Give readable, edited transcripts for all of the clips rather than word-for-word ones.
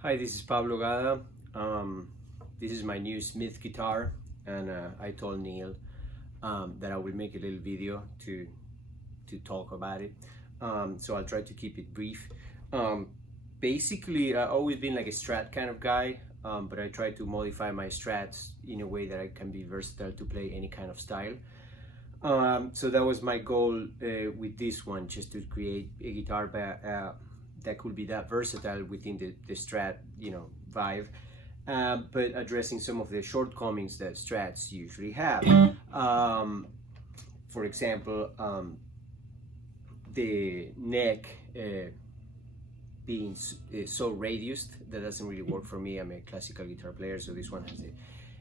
Hi, this is Pablo Gadda. This is my new Smith guitar, and I told Neil that I will make a little video to talk about it. So I'll try to keep it brief. Basically, I've always been like a Strat kind of guy, but I try to modify my Strats in a way that I can be versatile to play any kind of style. So that was my goal with this one, just to create a guitar that could be that versatile within the Strat, vibe, but addressing some of the shortcomings that Strats usually have. For example, the neck being so radiused, that doesn't really work for me. I'm a classical guitar player, so this one has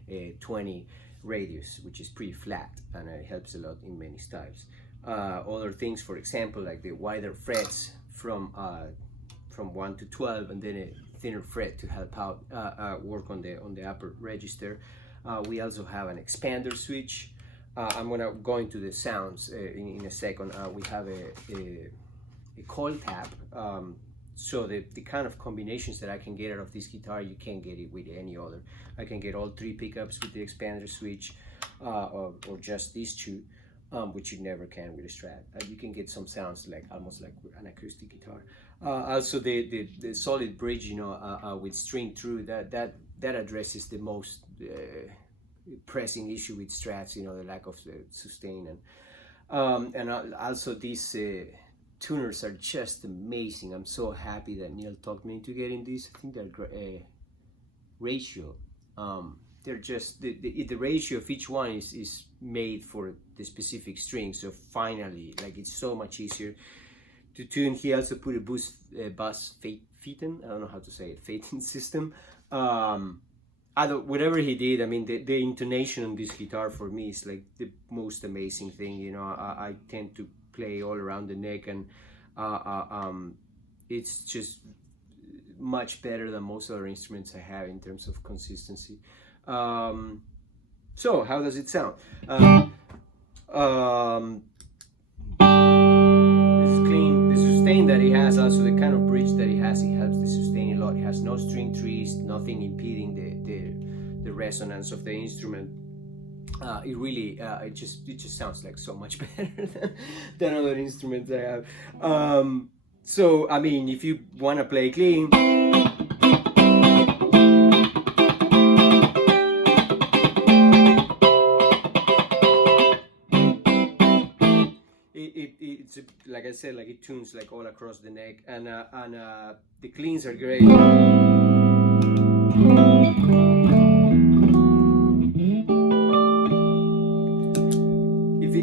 a 20 radius, which is pretty flat, and it helps a lot in many styles. Other things, for example, like the wider frets from 1 to 12, and then a thinner fret to help out work on the upper register. We also have an expander switch. I'm gonna go into the sounds in a second. We have a coil tap. So the kind of combinations that I can get out of this guitar, you can't get it with any other. I can get all 3 pickups with the expander switch, or just these 2, which you never can with a Strat. You can get some sounds like almost like an acoustic guitar. Also the solid bridge, with string through, that addresses the most pressing issue with Strats, the lack of sustain, and also these tuners are just amazing. I'm so happy that Neil talked me into getting these. I think they're ratio. They're just the ratio of each one is made for the specific string. So finally, like, it's so much easier to tune. He also put a Buzz Feiten, I don't know how to say it, Feiten system. Whatever he did, I mean, the intonation on this guitar for me is like the most amazing thing. I tend to play all around the neck, and it's just much better than most other instruments I have in terms of consistency. So how does it sound? This is clean. The sustain that it has, also the kind of bridge that it has, it helps the sustain a lot. It has no string trees, nothing impeding the resonance of the instrument. It really, it just sounds like so much better than other instruments I have. So I mean, if you want to play clean, it's like I said, like, it tunes like all across the neck, and the cleans are great.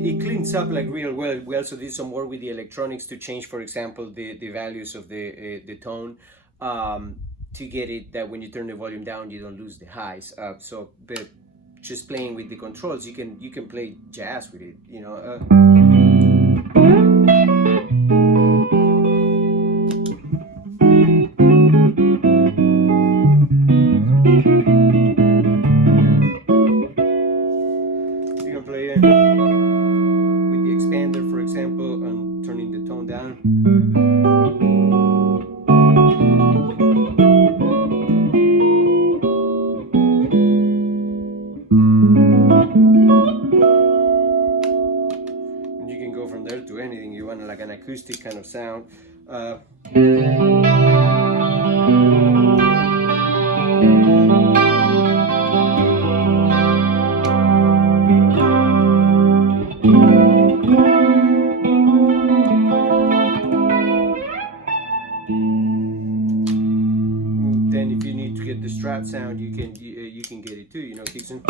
It cleans up like real well. We also did some work with the electronics to change, for example, the values of the tone, to get it that when you turn the volume down, you don't lose the highs. But just playing with the controls, you can play jazz with it, You can play it with the expander, for example, and turning the tone down. And you can go from there to anything you want, like an acoustic kind of sound. Then if you need to get the Strat sound, you can get it too, keeps in.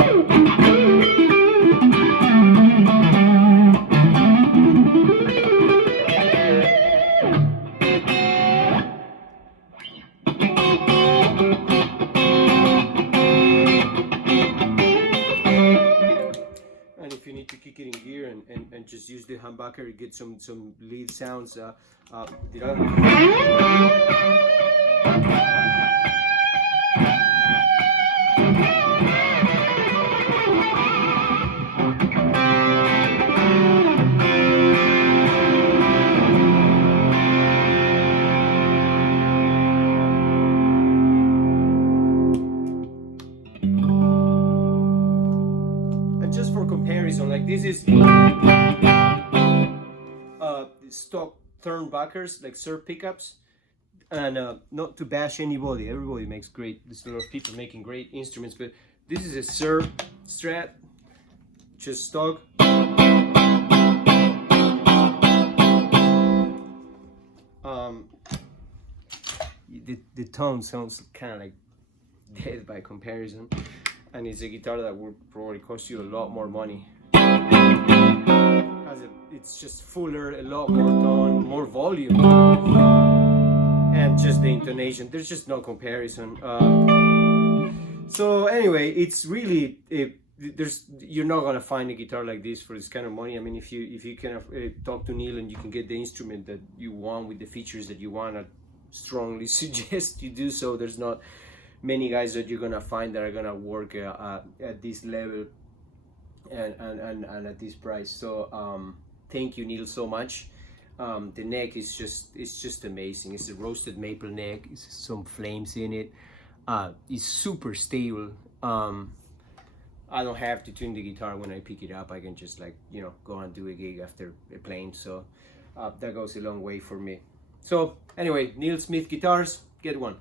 And if you need to kick it in gear and just use the humbucker, you get some lead sounds. like this is stock turnbackers, like Sir pickups, and not to bash anybody. Everybody makes great. There's a lot of people making great instruments, but this is a Sir Strat, just stock. The tone sounds kind of like dead by comparison, and it's a guitar that would probably cost you a lot more money. It's just fuller, a lot more tone, more volume, and just the intonation. There's just no comparison. So anyway, it's really you're not gonna find a guitar like this for this kind of money. I mean, if you can talk to Neil and you can get the instrument that you want with the features that you want, I strongly suggest you do so. There's not many guys that you're gonna find that are gonna work at this level and at this price. So thank you, Neil, so much. The neck is just amazing. It's a roasted maple neck. It's some flames in it. It's super stable. I don't have to tune the guitar when I pick it up. I can just, like, you know, go and do a gig after playing. So that goes a long way for me. So anyway, Neil Smith guitars, get one.